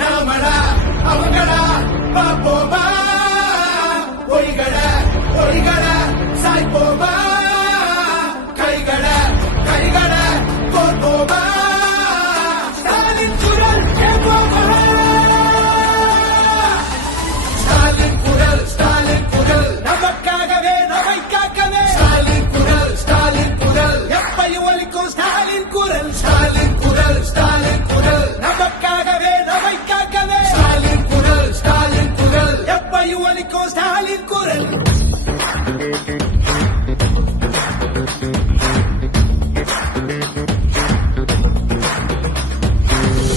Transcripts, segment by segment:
நாமடா அவங்கடா பாப்போமா? ஒளிகட ஒளிகட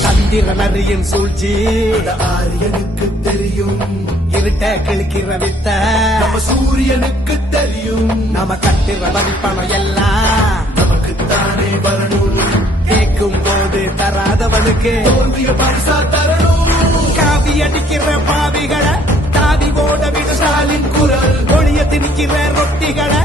சந்திரனறியின் சூழ்ச்சி. ஆரியனுக்கு தெரியும். இருட்ட கிழக்கிற வித்த. நம்ம சூரியனுக்கு தெரியும். நம்ம கட்டுற வரிப்பணம் எல்லாம். நமக்கு தானே வரணும். கேட்கும் போது தராதவனுக்கு. தோல்விய பரிசா தரணும். காவி அடிக்கிற பாவிகளை தாவி ஓட விட. குரல். ஒளிய திணிக்கிற ரொட்டிகளை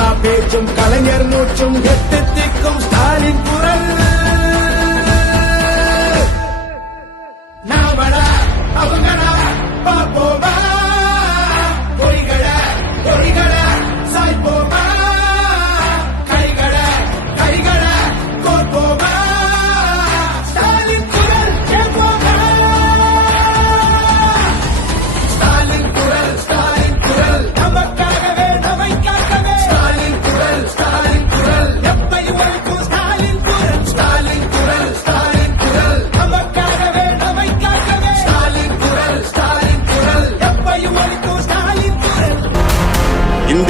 அண்ணா பேச்சும் கலைஞர் மூச்சும் எட்டு திக்கும் ஸ்டாலின் குரல். நாமடா அவங்கடா பாப்போம்.